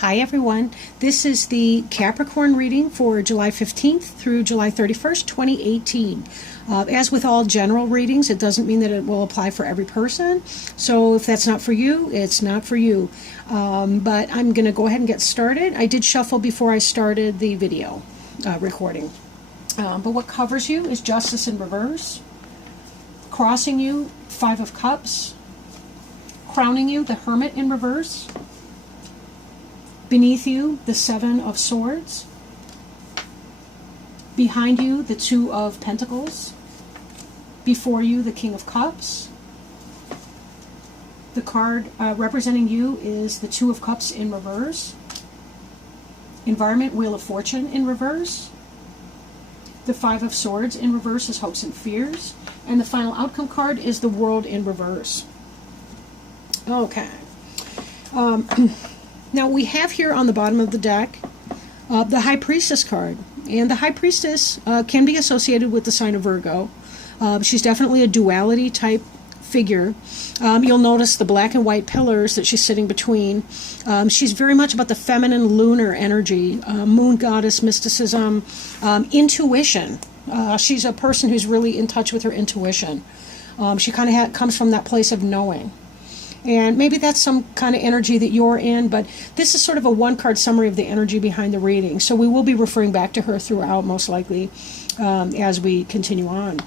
Hi everyone, this is the Capricorn reading for July 15th through July 31st, 2018. As with all general readings, it doesn't mean that it will apply for every person. So if that's not for you, it's not for you. But I'm going to go ahead and get started. I did shuffle before I started the video recording. But what covers you is Justice in reverse, crossing you, Five of Cups, crowning you, the Hermit in reverse, beneath you, the Seven of Swords. Behind you, the Two of Pentacles. Before you, the King of Cups. The card representing you is the Two of Cups in reverse. Environment, Wheel of Fortune in reverse. The Five of Swords in reverse is Hopes and Fears. And the final outcome card is the World in reverse. Okay. Now we have here on the bottom of the deck the High Priestess card. And the High Priestess can be associated with the sign of Virgo. She's definitely a duality type figure. You'll notice the black and white pillars that she's sitting between. She's very much about the feminine lunar energy, moon goddess, mysticism, intuition. She's a person who's really in touch with her intuition. She kind of comes from that place of knowing. And maybe that's some kind of energy that you're in, but this is sort of a one-card summary of the energy behind the reading. So we will be referring back to her throughout, most likely, as we continue on.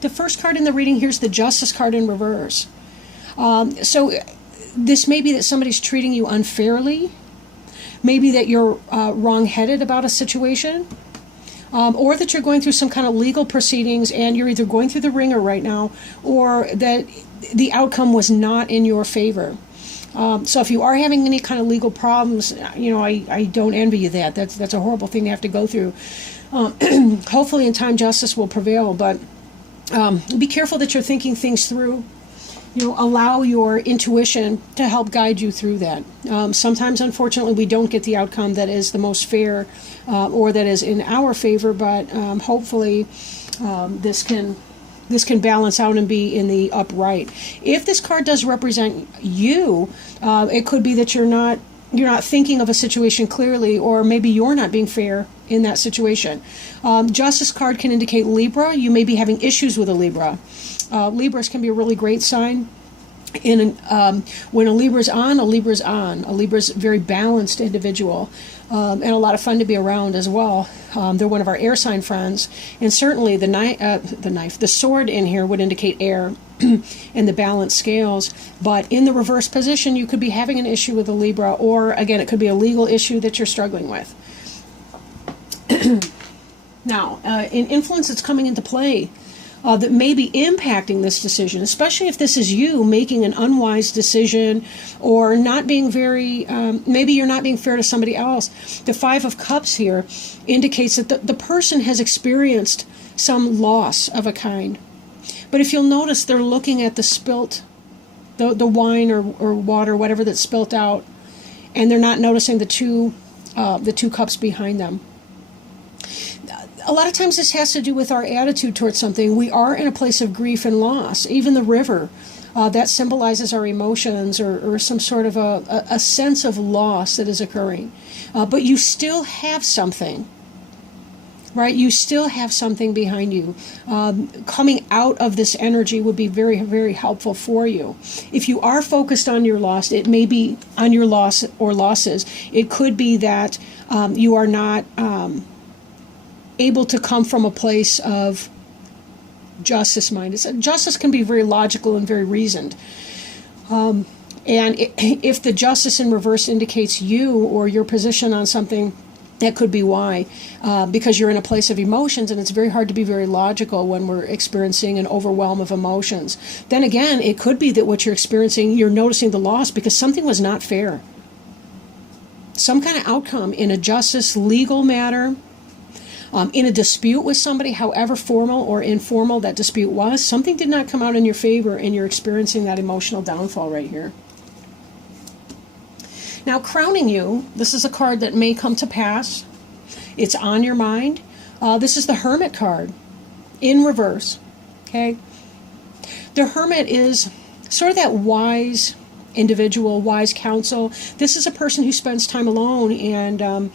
The first card in the reading, here's the Justice card in reverse. So this may be that somebody's treating you unfairly, maybe that you're wrong-headed about a situation, or that you're going through some kind of legal proceedings and you're either going through the ringer right now or that the outcome was not in your favor. So if you are having any kind of legal problems, you know, I don't envy you that. That's a horrible thing to have to go through. Hopefully in time justice will prevail, but be careful that you're thinking things through. You know, allow your intuition to help guide you through that. Sometimes, unfortunately, we don't get the outcome that is the most fair or that is in our favor, but hopefully this can balance out and be in the upright. If this card does represent you, it could be that you're not thinking of a situation clearly, or maybe you're not being fair in that situation. Justice card can indicate Libra. You may be having issues with a Libra. Libras can be a really great sign. When a Libra's on, a Libra's on. A Libra's a very balanced individual and a lot of fun to be around as well. They're one of our air sign friends, and certainly the sword in here would indicate air and the balanced scales. But in the reverse position, you could be having an issue with a Libra, or again, it could be a legal issue that you're struggling with. Now, an influence that's coming into play that may be impacting this decision, especially if this is you making an unwise decision or not being very, maybe you're not being fair to somebody else. The Five of Cups here indicates that the person has experienced some loss of a kind. But if you'll notice, they're looking at the spilt, the wine or water, whatever that's spilt out, and they're not noticing the two cups behind them. A lot of times this has to do with our attitude towards something. We are in a place of grief and loss. Even the river, that symbolizes our emotions or some sort of a sense of loss that is occurring. But you still have something, right? You still have something behind you. Coming out of this energy would be very, very helpful for you. If you are focused on your loss, it may be on your loss or losses. It could be that you are not able to come from a place of justice mind. Justice can be very logical and very reasoned. And if the justice in reverse indicates you or your position on something, that could be why. Because you're in a place of emotions, and it's very hard to be very logical when we're experiencing an overwhelm of emotions. Then again, it could be that what you're experiencing, you're noticing the loss because something was not fair. Some kind of outcome in a justice legal matter, in a dispute with somebody, however formal or informal that dispute was, something did not come out in your favor and you're experiencing that emotional downfall right here. Now, crowning you, this is a card that may come to pass. It's on your mind. This is the Hermit card in reverse. Okay. The Hermit is sort of that wise individual, wise counsel. This is a person who spends time alone and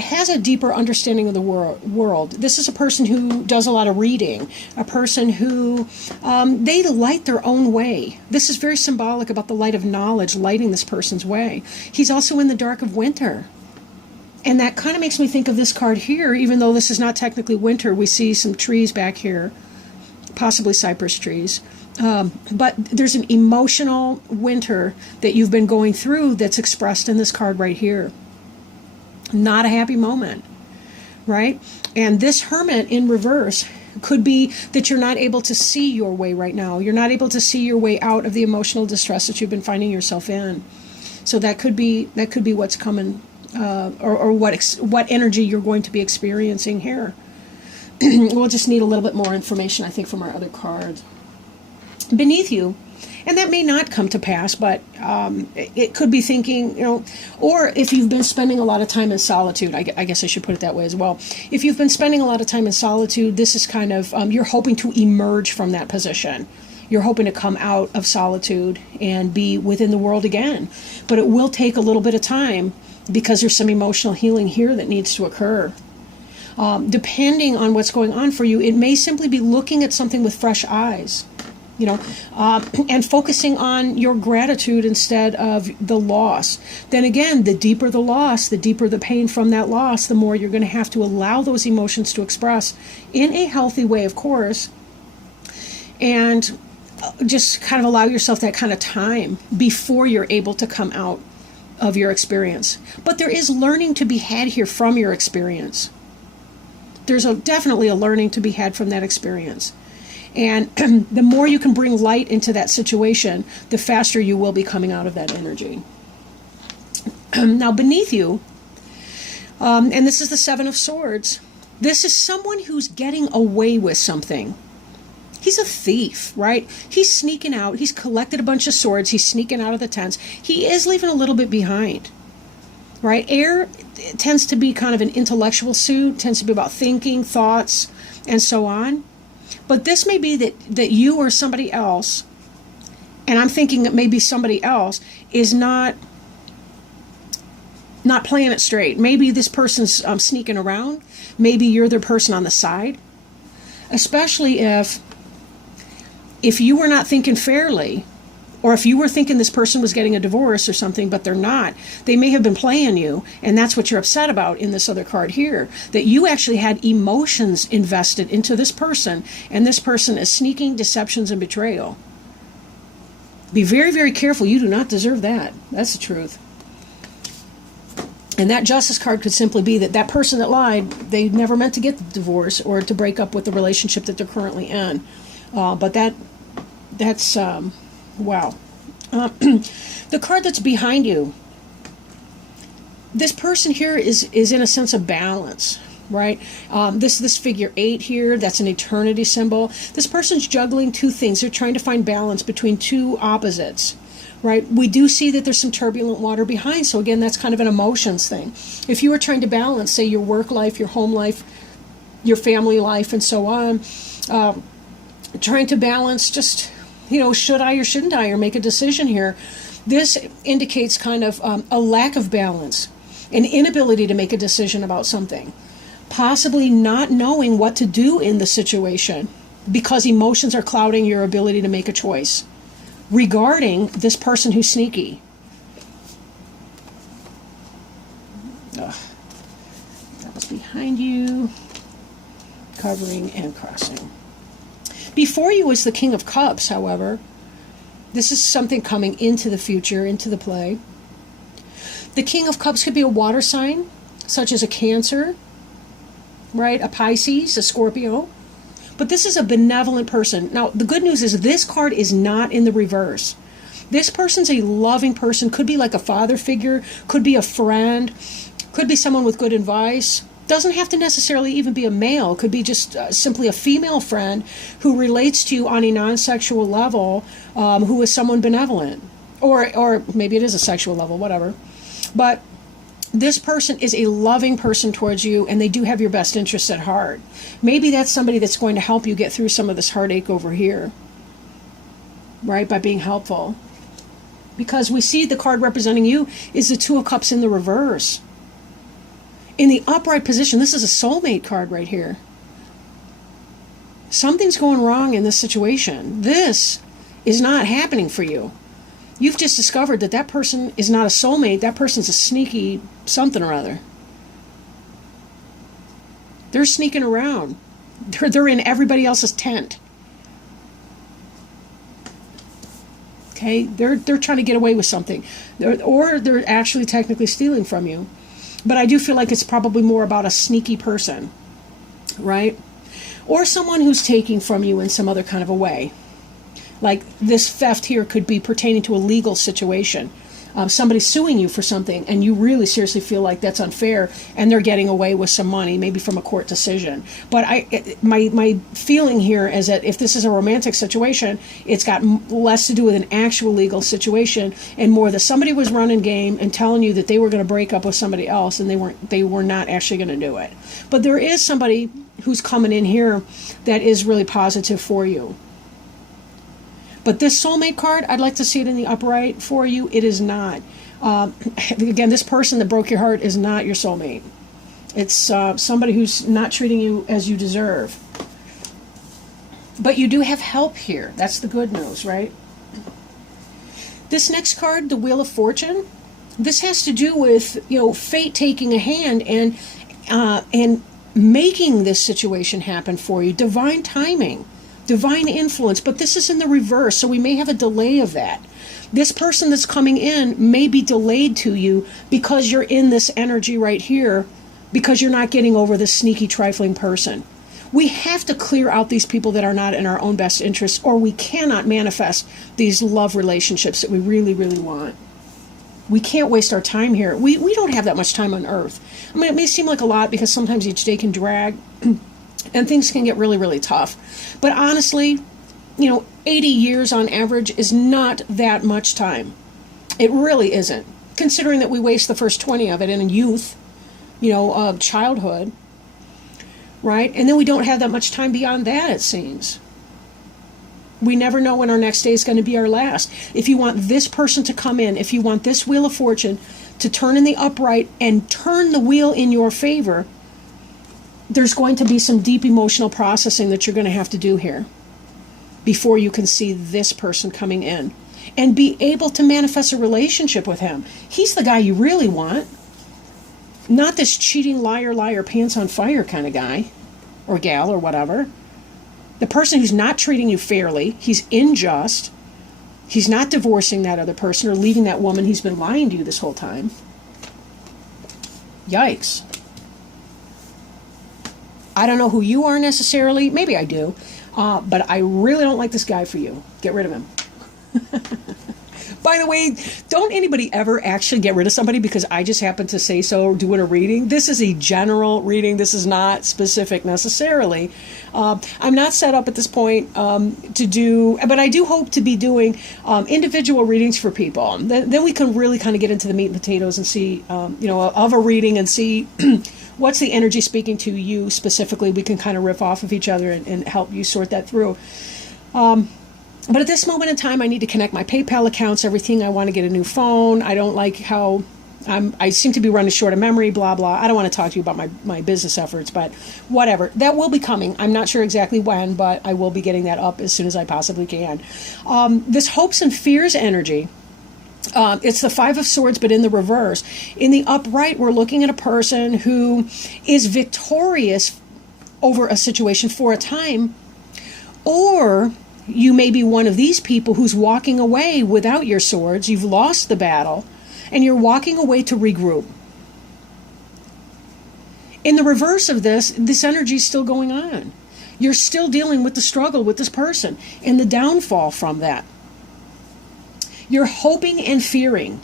has a deeper understanding of the world. This is a person who does a lot of reading, a person who, they light their own way. This is very symbolic about the light of knowledge lighting this person's way. He's also in the dark of winter. And that kind of makes me think of this card here, even though this is not technically winter. We see some trees back here, possibly cypress trees. But there's an emotional winter that you've been going through that's expressed in this card right here. Not a happy moment, right? And this Hermit in reverse could be that you're not able to see your way right now. You're not able to see your way out of the emotional distress that you've been finding yourself in. So that could be what's coming, or what energy you're going to be experiencing here. We'll just need a little bit more information, I think, from our other cards. Beneath you, and that may not come to pass, but it could be thinking, or if you've been spending a lot of time in solitude, I guess I should put it that way as well. If you've been spending a lot of time in solitude, this is kind of, you're hoping to emerge from that position. You're hoping to come out of solitude and be within the world again. But it will take a little bit of time because there's some emotional healing here that needs to occur. Depending on what's going on for you, it may simply be looking at something with fresh eyes. And focusing on your gratitude instead of the loss. Then again, the deeper the loss, the deeper the pain from that loss, the more you're going to have to allow those emotions to express in a healthy way, of course, and just kind of allow yourself that kind of time before you're able to come out of your experience. But there is learning to be had here from your experience. There's definitely a learning to be had from that experience. And the more you can bring light into that situation, the faster you will be coming out of that energy. Now, beneath you, and this is the Seven of Swords, this is someone who's getting away with something. He's a thief, right? He's sneaking out. He's collected a bunch of swords. He's sneaking out of the tents. He is leaving a little bit behind, right? Air tends to be kind of an intellectual suit, tends to be about thinking, thoughts, and so on. But this may be that you or somebody else, and I'm thinking that maybe somebody else is not playing it straight. Maybe this person's sneaking around. Maybe you're the person on the side. Especially if you were not thinking fairly, or if you were thinking this person was getting a divorce or something, but they're not, they may have been playing you, and that's what you're upset about in this other card here, that you actually had emotions invested into this person, and this person is sneaking, deceptions, and betrayal. Be very, very careful. You do not deserve that. That's the truth. And that Justice card could simply be that person that lied, they never meant to get the divorce or to break up with the relationship that they're currently in. But that's... wow. The card that's behind you, this person here is in a sense of balance, right? This figure 8 here, that's an eternity symbol. This person's juggling two things. They're trying to find balance between two opposites, right? We do see that there's some turbulent water behind. So again, that's kind of an emotions thing. If you were trying to balance, say, your work life, your home life, your family life, and so on, trying to balance just... should I or shouldn't I, or make a decision here? This indicates kind of a lack of balance, an inability to make a decision about something, possibly not knowing what to do in the situation because emotions are clouding your ability to make a choice regarding this person who's sneaky. That was behind you, covering and crossing. Before you is the King of Cups, however. This is something coming into the future, into the play. The King of Cups could be a water sign, such as a Cancer, right? A Pisces, a Scorpio. But this is a benevolent person. Now, the good news is this card is not in the reverse. This person's a loving person, could be like a father figure, could be a friend, could be someone with good advice. Doesn't have to necessarily even be a male. Could be just simply a female friend who relates to you on a non-sexual level, who is someone benevolent. Or maybe it is a sexual level, whatever. But this person is a loving person towards you, and they do have your best interests at heart. Maybe that's somebody that's going to help you get through some of this heartache over here. right, by being helpful. Because we see the card representing you is the Two of Cups in the reverse. In the upright position, this is a soulmate card right here. Something's going wrong in this situation. This is not happening for you. You've just discovered that that person is not a soulmate. That person's a sneaky something or other. They're sneaking around. They're in everybody else's tent. Okay, they're trying to get away with something, or they're actually technically stealing from you. But I do feel like it's probably more about a sneaky person, right? Or someone who's taking from you in some other kind of a way. Like this theft here could be pertaining to a legal situation. Somebody's suing you for something and you really seriously feel like that's unfair and they're getting away with some money, maybe from a court decision. But my feeling here is that if this is a romantic situation, it's got less to do with an actual legal situation and more that somebody was running game and telling you that they were going to break up with somebody else and they were not actually going to do it. But there is somebody who's coming in here that is really positive for you. But this soulmate card, I'd like to see it in the upright for you. It is not. Again, this person that broke your heart is not your soulmate. It's somebody who's not treating you as you deserve. But you do have help here. That's the good news, right? This next card, the Wheel of Fortune, this has to do with, fate taking a hand and making this situation happen for you. Divine timing. Divine influence, but this is in the reverse, so we may have a delay of that. This person that's coming in may be delayed to you because you're in this energy right here, because you're not getting over this sneaky, trifling person. We have to clear out these people that are not in our own best interest, or we cannot manifest these love relationships that we really, really want. We can't waste our time here. We don't have that much time on Earth. I mean, it may seem like a lot because sometimes each day can drag and things can get really, really tough. But honestly, 80 years on average is not that much time. It really isn't. Considering that we waste the first 20 of it in youth, childhood, right? And then we don't have that much time beyond that, it seems. We never know when our next day is going to be our last. If you want this person to come in, if you want this Wheel of Fortune to turn in the upright and turn the wheel in your favor, there's going to be some deep emotional processing that you're going to have to do here before you can see this person coming in and be able to manifest a relationship with him. He's the guy you really want, not this cheating, liar, pants on fire kind of guy or gal or whatever. The person who's not treating you fairly, he's unjust, he's not divorcing that other person or leaving that woman he's been lying to you this whole time. Yikes. I don't know who you are necessarily. Maybe I do. But I really don't like this guy for you. Get rid of him. By the way, don't anybody ever actually get rid of somebody because I just happen to say so doing a reading. This is a general reading. This is not specific necessarily. I'm not set up at this point to do, but I do hope to be doing individual readings for people. Then we can really kind of get into the meat and potatoes and see, of a reading and see what's the energy speaking to you specifically. We can kind of riff off of each other and help you sort that through. But at this moment in time, I need to connect my PayPal accounts, everything. I want to get a new phone. I don't like how I seem to be running short of memory, blah, blah. I don't want to talk to you about my business efforts, but whatever. That will be coming. I'm not sure exactly when, but I will be getting that up as soon as I possibly can. This hopes and fears energy, it's the Five of Swords, but in the reverse. In the upright, we're looking at a person who is victorious over a situation for a time, or you may be one of these people who's walking away without your swords. You've lost the battle, and you're walking away to regroup. In the reverse of this energy is still going on. You're still dealing with the struggle with this person and the downfall from that. You're hoping and fearing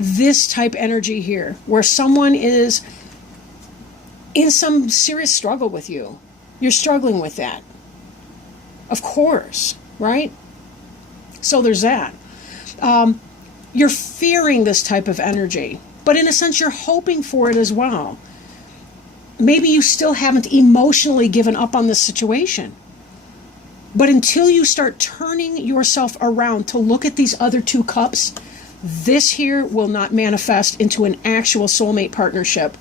this type energy here, where someone is in some serious struggle with you. You're struggling with that. Of course, right? So there's that. You're fearing this type of energy, but in a sense, you're hoping for it as well. Maybe you still haven't emotionally given up on this situation. But until you start turning yourself around to look at these other two cups, this here will not manifest into an actual soulmate partnership.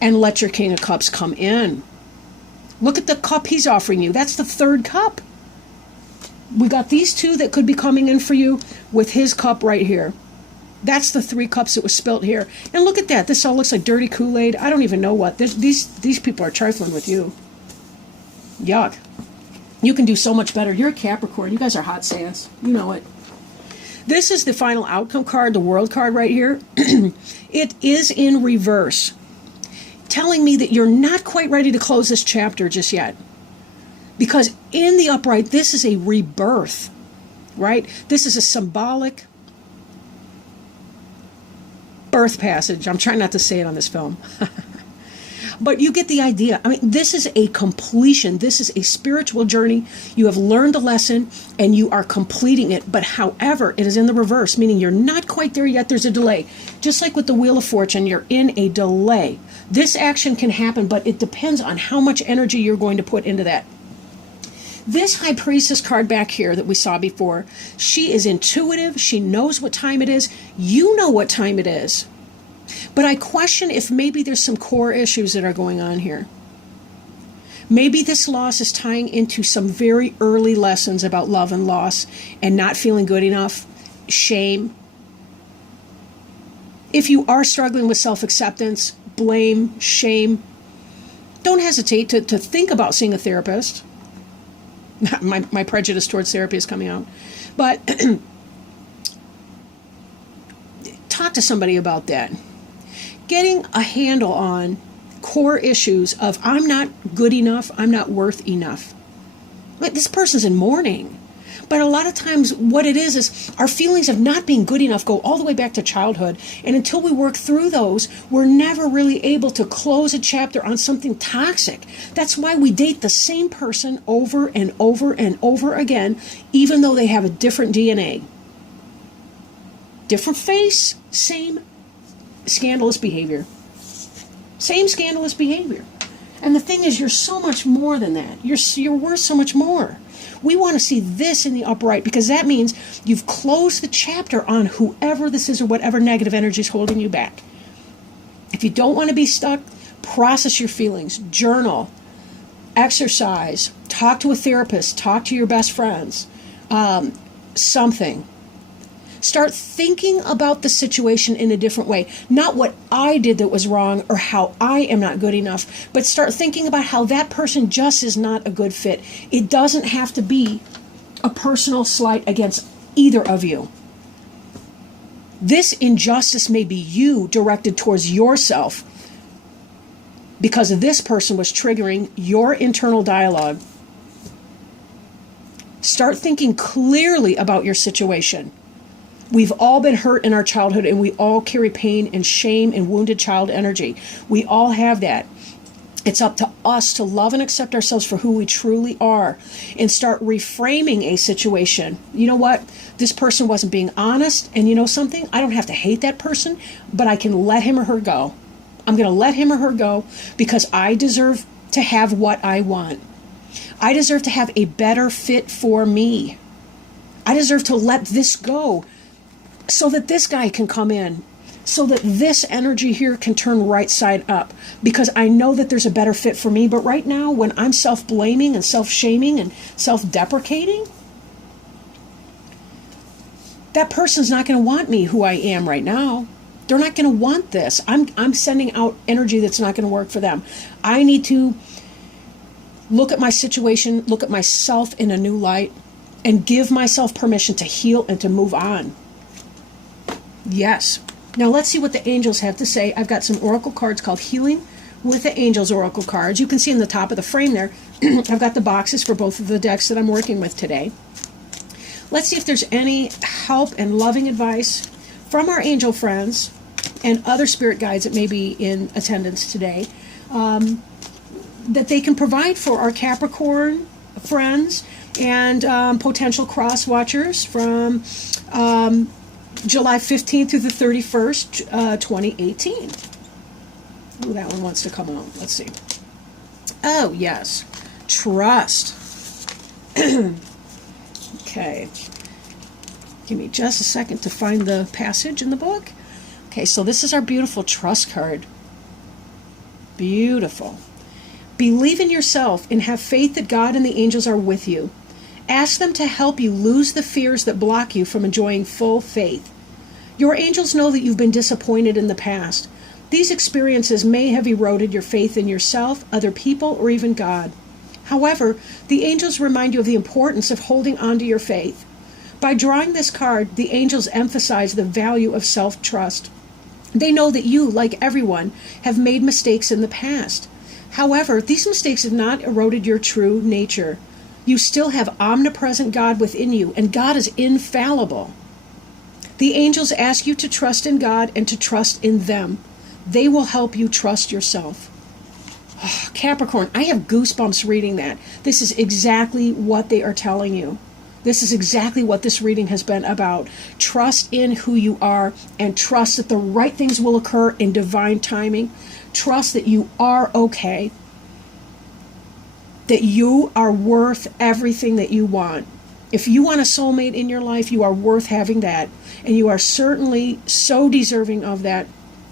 And let your King of Cups come in. Look at the cup he's offering you. That's the third cup. We got these two that could be coming in for you with his cup right here. That's the 3 cups that was spilt here. And look at that. This all looks like dirty Kool-Aid. I don't even know what. These people are trifling with you. Yuck. You can do so much better. You're a Capricorn. You guys are hot sans. You know it. This is the final outcome card, the World card right here. It is in reverse, telling me that you're not quite ready to close this chapter just yet. Because in the upright, this is a rebirth, right? This is a symbolic birth passage. I'm trying not to say it on this film. But you get the idea. I mean, this is a completion. This is a spiritual journey. You have learned a lesson and you are completing it. But however, it is in the reverse, meaning you're not quite there yet. There's a delay. Just like with the Wheel of Fortune, you're in a delay. This action can happen, but it depends on how much energy you're going to put into that. This High Priestess card back here that we saw before, she is intuitive. She knows what time it is. You know what time it is. But I question if maybe there's some core issues that are going on here. Maybe this loss is tying into some very early lessons about love and loss and not feeling good enough, shame. If you are struggling with self-acceptance, blame, shame, don't hesitate to think about seeing a therapist. My prejudice towards therapy is coming out. But talk to somebody about that. Getting a handle on core issues of I'm not good enough, I'm not worth enough. But this person's in mourning. But a lot of times what it is our feelings of not being good enough go all the way back to childhood. And until we work through those, we're never really able to close a chapter on something toxic. That's why we date the same person over and over and over again, even though they have a different DNA. Different face, same scandalous behavior. Same scandalous behavior. And the thing is, you're so much more than that. You're worth so much more. We want to see this in the upright because that means you've closed the chapter on whoever this is or whatever negative energy is holding you back. If you don't want to be stuck, process your feelings, journal, exercise, talk to a therapist, talk to your best friends, something. Start thinking about the situation in a different way. Not what I did that was wrong or how I am not good enough, but start thinking about how that person just is not a good fit. It doesn't have to be a personal slight against either of you. This injustice may be you directed towards yourself because this person was triggering your internal dialogue. Start thinking clearly about your situation. We've all been hurt in our childhood and we all carry pain and shame and wounded child energy. We all have that. It's up to us to love and accept ourselves for who we truly are and start reframing a situation. You know what? This person wasn't being honest, and you know something? I don't have to hate that person, but I can let him or her go. I'm going to let him or her go because I deserve to have what I want. I deserve to have a better fit for me. I deserve to let this go so that this guy can come in, so that this energy here can turn right side up, because I know that there's a better fit for me. But right now, when I'm self-blaming and self-shaming and self-deprecating, that person's not going to want me who I am right now. They're not going to want this. I'm sending out energy that's not going to work for them. I need to look at my situation, look at myself in a new light, and give myself permission to heal and to move on. Yes. Now let's see what the angels have to say. I've got some oracle cards called Healing with the Angels oracle cards. You can see in the top of the frame there, I've got the boxes for both of the decks that I'm working with today. Let's see if there's any help and loving advice from our angel friends and other spirit guides that may be in attendance today that they can provide for our Capricorn friends and potential cross watchers from July 15th through the 31st, 2018. Ooh, that one wants to come out. Let's see. Oh, yes. Trust. Okay. Give me just a second to find the passage in the book. Okay, so this is our beautiful trust card. Beautiful. Believe in yourself and have faith that God and the angels are with you. Ask them to help you lose the fears that block you from enjoying full faith. Your angels know that you've been disappointed in the past. These experiences may have eroded your faith in yourself, other people, or even God. However, the angels remind you of the importance of holding on to your faith. By drawing this card, the angels emphasize the value of self-trust. They know that you, like everyone, have made mistakes in the past. However, these mistakes have not eroded your true nature. You still have omnipresent God within you, and God is infallible. The angels ask you to trust in God and to trust in them. They will help you trust yourself. Oh, Capricorn, I have goosebumps reading that. This is exactly what they are telling you. This is exactly what this reading has been about. Trust in who you are and trust that the right things will occur in divine timing. Trust that you are okay. That you are worth everything that you want. If you want a soulmate in your life, you are worth having that. And you are certainly so deserving of that.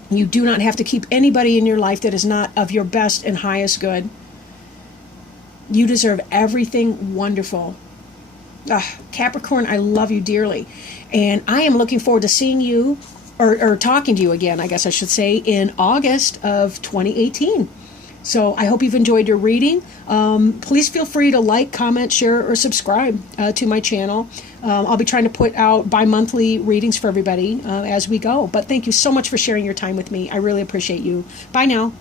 You do not have to keep anybody in your life that is not of your best and highest good. You deserve everything wonderful. Capricorn, I love you dearly. And I am looking forward to seeing you, or talking to you again, I guess I should say, in August of 2018. So I hope you've enjoyed your reading. Please feel free to like, comment, share, or subscribe to my channel. I'll be trying to put out bi-monthly readings for everybody as we go. But thank you so much for sharing your time with me. I really appreciate you. Bye now.